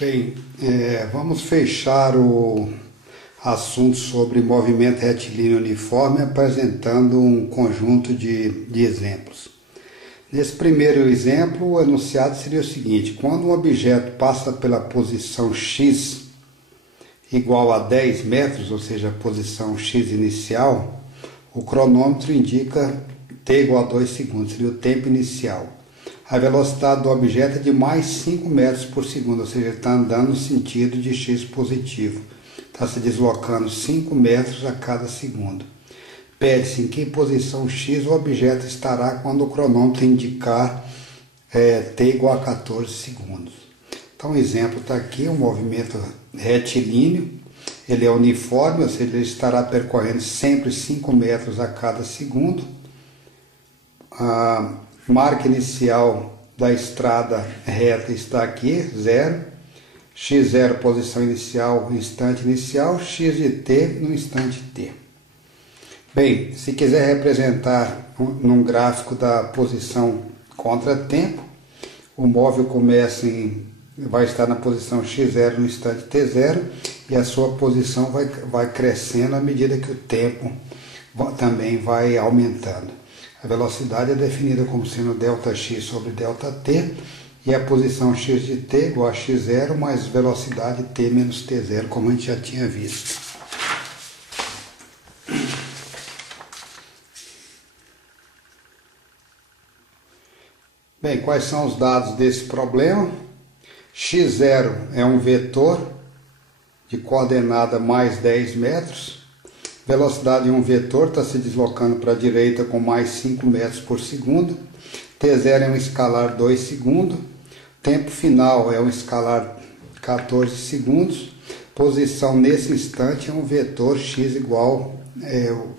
Bem, vamos fechar o assunto sobre movimento retilíneo uniforme apresentando um conjunto de exemplos. Nesse primeiro exemplo, o enunciado seria o seguinte: quando um objeto passa pela posição x igual a 10 metros, ou seja, a posição x inicial, o cronômetro indica t igual a 2 segundos, seria o tempo inicial. A velocidade do objeto é de mais 5 metros por segundo, ou seja, ele está andando no sentido de x positivo. Está se deslocando 5 metros a cada segundo. Pede-se em que posição x o objeto estará quando o cronômetro indicar t igual a 14 segundos. Então o exemplo está aqui, um movimento retilíneo, ele é uniforme, ou seja, ele estará percorrendo sempre 5 metros a cada segundo. A marca inicial da estrada reta está aqui, 0. x0, posição inicial, instante inicial, x de t no instante t. Bem, se quiser representar num gráfico da posição contratempo, o móvel vai estar na posição x0 no instante t0 e a sua posição vai crescendo à medida que o tempo também vai aumentando. A velocidade é definida como sendo ΔX sobre ΔT e a posição x de t igual a x0 mais velocidade t menos t0, como a gente já tinha visto. Bem, quais são os dados desse problema? x0 é um vetor de coordenada mais 10 metros. Velocidade de um vetor está se deslocando para a direita com mais 5 metros por segundo. T0 é um escalar 2 segundos. Tempo final é um escalar 14 segundos. Posição nesse instante é um vetor x igual,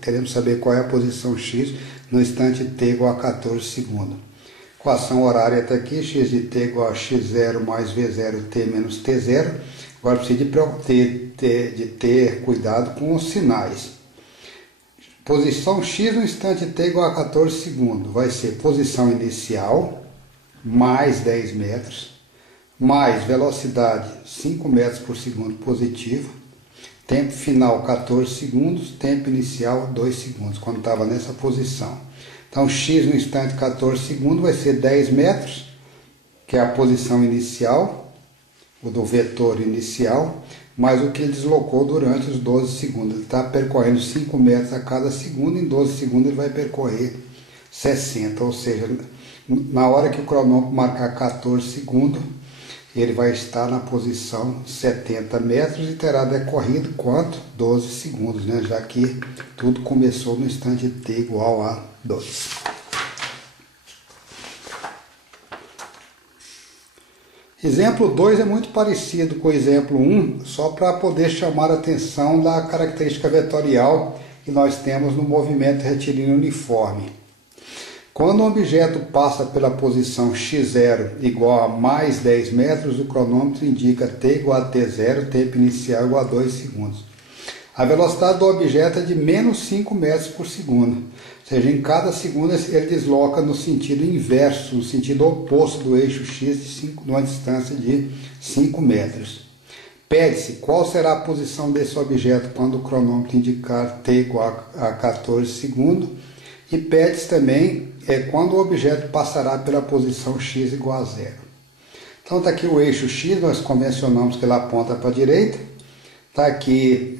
queremos saber qual é a posição x no instante t igual a 14 segundos. Equação horária está aqui, x de t igual a x0 mais v0t menos t0. Agora precisa de ter cuidado com os sinais. Posição x no instante t igual a 14 segundos. Vai ser posição inicial, mais 10 metros, mais velocidade 5 metros por segundo positivo, tempo final 14 segundos, tempo inicial 2 segundos, quando estava nessa posição. Então x no instante 14 segundos vai ser 10 metros, que é a posição inicial, o do vetor inicial, mais o que ele deslocou durante os 12 segundos. Ele está percorrendo 5 metros a cada segundo, em 12 segundos ele vai percorrer 60, ou seja, na hora que o cronômetro marcar 14 segundos, ele vai estar na posição 70 metros e terá decorrido quanto? 12 segundos, né? Já que tudo começou no instante t igual a 2. Exemplo 2 é muito parecido com o exemplo 1, só para poder chamar a atenção da característica vetorial que nós temos no movimento retilíneo uniforme. Quando um objeto passa pela posição x0 igual a mais 10 metros, o cronômetro indica t igual a t0, tempo inicial igual a 2 segundos. A velocidade do objeto é de menos 5 metros por segundo, ou seja, em cada segundo ele desloca no sentido inverso, no sentido oposto do eixo x numa distância de 5 metros. Pede-se qual será a posição desse objeto quando o cronômetro indicar t igual a 14 segundos e pede-se também quando o objeto passará pela posição x igual a 0. Então está aqui o eixo x, nós convencionamos que ele aponta para a direita. Está aqui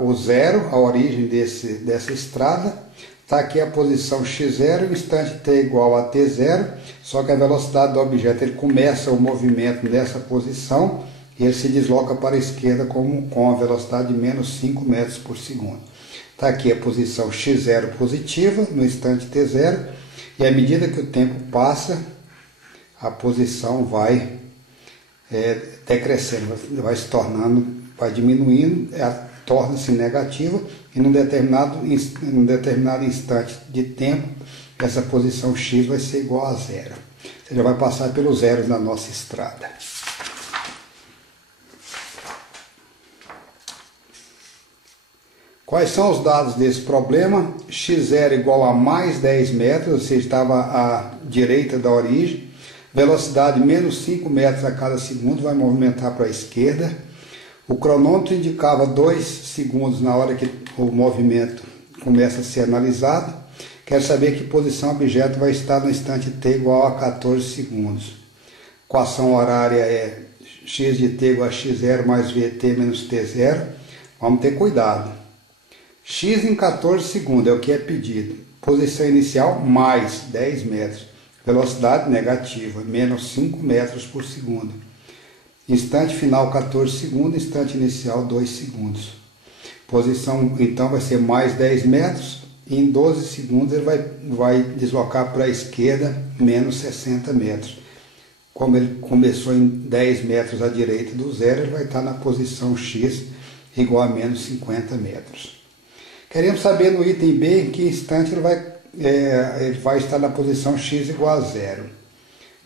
o zero, a origem dessa estrada. Está aqui a posição x0, o instante t igual a t0, só que a velocidade do objeto ele começa o movimento nessa posição e ele se desloca para a esquerda com a velocidade de menos 5 metros por segundo. Está aqui a posição x0 positiva no instante t0 e à medida que o tempo passa, a posição vai decrescendo, vai diminuindo, torna-se negativa e num determinado instante de tempo, essa posição x vai ser igual a 0. Você já vai passar pelos zeros na nossa estrada. Quais são os dados desse problema? x0 igual a mais 10 metros, ou seja, estava à direita da origem. velocidade menos 5 metros a cada segundo, vai movimentar para a esquerda. O cronômetro indicava 2 segundos na hora que o movimento começa a ser analisado. Quer saber que posição o objeto vai estar no instante t igual a 14 segundos. Equação horária é x de t igual a x0 mais vt menos t0. Vamos ter cuidado. X em 14 segundos é o que é pedido. Posição inicial mais 10 metros. Velocidade negativa, menos 5 metros por segundo. Instante final 14 segundos, instante inicial 2 segundos. Posição então vai ser mais 10 metros. E em 12 segundos ele vai deslocar para a esquerda menos 60 metros. Como ele começou em 10 metros à direita do zero, ele vai estar na posição x igual a menos 50 metros. Queremos saber no item B em que instante ele vai estar na posição x igual a zero.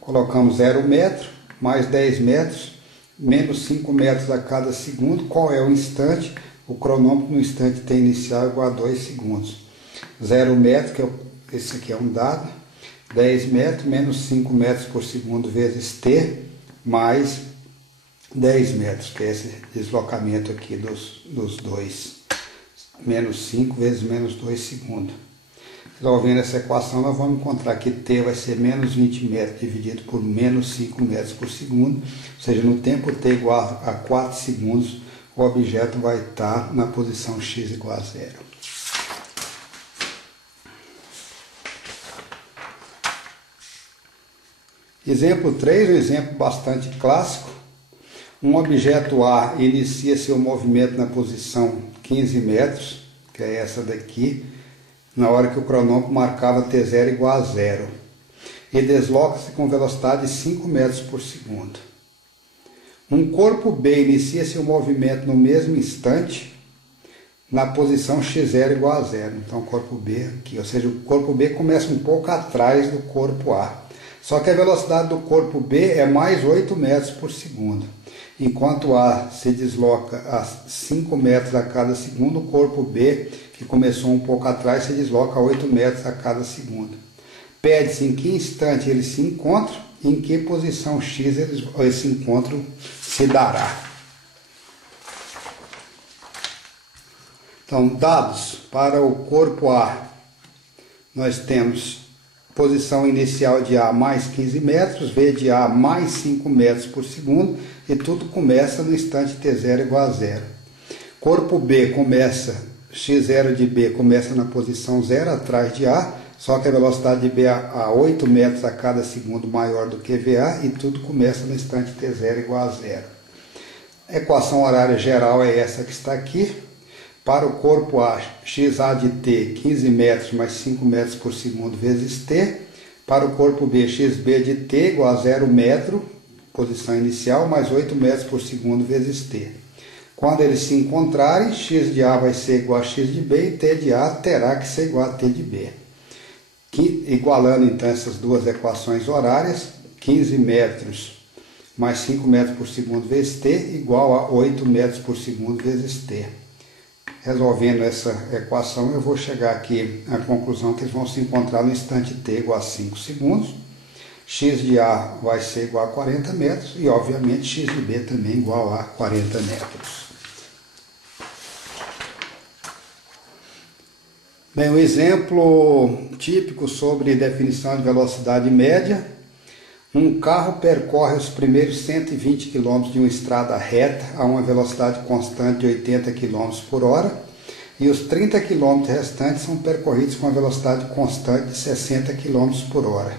Colocamos 0 metro, mais 10 metros, menos 5 metros a cada segundo. Qual é o instante? O cronômetro no instante t inicial é igual a 2 segundos. 0 metro, que esse aqui é um dado, 10 metros menos 5 metros por segundo vezes t, mais 10 metros, que é esse deslocamento aqui dos dois. Menos 5 vezes menos 2 segundos. Resolvendo essa equação, nós vamos encontrar que t vai ser menos 20 metros dividido por menos 5 metros por segundo, ou seja, no tempo t igual a 4 segundos, o objeto vai estar na posição x igual a zero. Exemplo 3, um exemplo bastante clássico. Um objeto A inicia seu movimento na posição 15 metros, que é essa daqui, na hora que o cronômetro marcava t0 igual a zero. E desloca-se com velocidade de 5 metros por segundo. Um corpo B inicia seu movimento no mesmo instante, na posição x0 igual a zero. Então, o corpo B aqui, ou seja, o corpo B começa um pouco atrás do corpo A. Só que a velocidade do corpo B é mais 8 metros por segundo. Enquanto A se desloca a 5 metros a cada segundo, o corpo B, que começou um pouco atrás, se desloca a 8 metros a cada segundo. Pede-se em que instante eles se encontram e em que posição x esse encontro se dará. Então, dados para o corpo A, nós temos posição inicial de A mais 15 metros, V de A mais 5 metros por segundo, e tudo começa no instante t0 igual a zero. Corpo B começa, x0 de B começa na posição 0, atrás de A, só que a velocidade de B a 8 metros a cada segundo maior do que VA, e tudo começa no instante t0 igual a zero. A equação horária geral é essa que está aqui. Para o corpo A, xa de t, 15 metros mais 5 metros por segundo vezes t. Para o corpo B, xb de t igual a 0 metro, posição inicial, mais 8 metros por segundo vezes t. Quando eles se encontrarem, x de A vai ser igual a x de B e t de A terá que ser igual a t de B. Igualando então essas duas equações horárias, 15 metros mais 5 metros por segundo vezes t igual a 8 metros por segundo vezes t. Resolvendo essa equação, eu vou chegar aqui à conclusão que eles vão se encontrar no instante t igual a 5 segundos. X de A vai ser igual a 40 metros e, obviamente, x de B também igual a 40 metros. Bem, um exemplo típico sobre definição de velocidade média. Um carro percorre os primeiros 120 km de uma estrada reta a uma velocidade constante de 80 km por hora e os 30 km restantes são percorridos com a velocidade constante de 60 km por hora.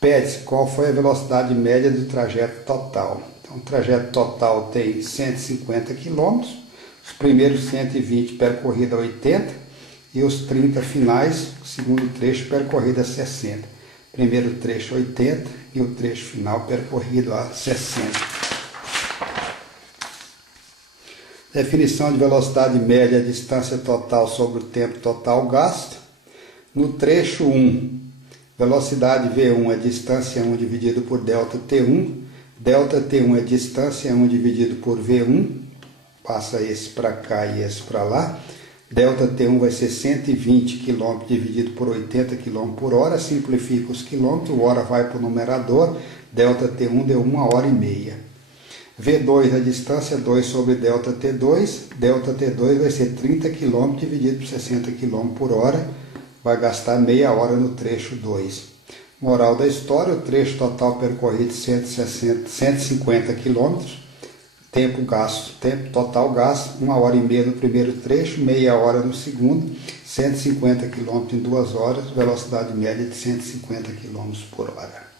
Pede-se qual foi a velocidade média do trajeto total. Então, o trajeto total tem 150 km, os primeiros 120 percorridos a 80 e os 30 finais, o segundo trecho percorrido a 60. Primeiro trecho 80 e o trecho final percorrido a 60. Definição de velocidade média, a distância total sobre o tempo total gasto. No trecho 1, velocidade V1 é distância 1 dividido por delta T1. Delta T1 é distância 1 dividido por V1. Passa esse para cá e esse para lá. Delta T1 vai ser 120 km dividido por 80 km por hora, simplifica os quilômetros, o hora vai para o numerador, delta T1 deu 1h30. V2, a distância 2 sobre delta T2 vai ser 30 km dividido por 60 km por hora, vai gastar meia hora no trecho 2. Moral da história, o trecho total percorrido 150 km, tempo total gasto, 1h30 no primeiro trecho, meia hora no segundo, 150 km em 2 horas, velocidade média de 150 km por hora.